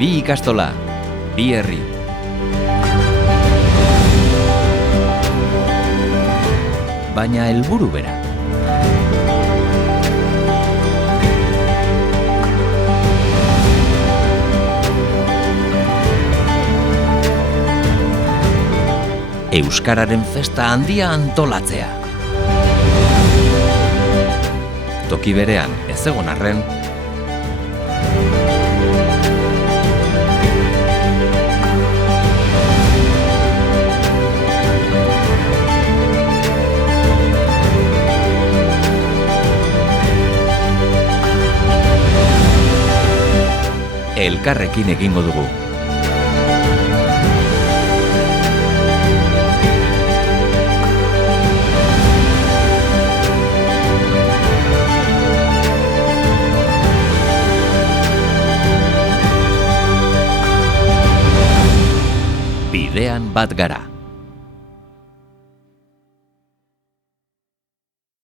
Bi ikastola, bi herri. Baina helburu bera. Euskararen festa handia antolatzea. Toki berean ez egon arren, elkarrekin egingo dugu. Bidean bat gara.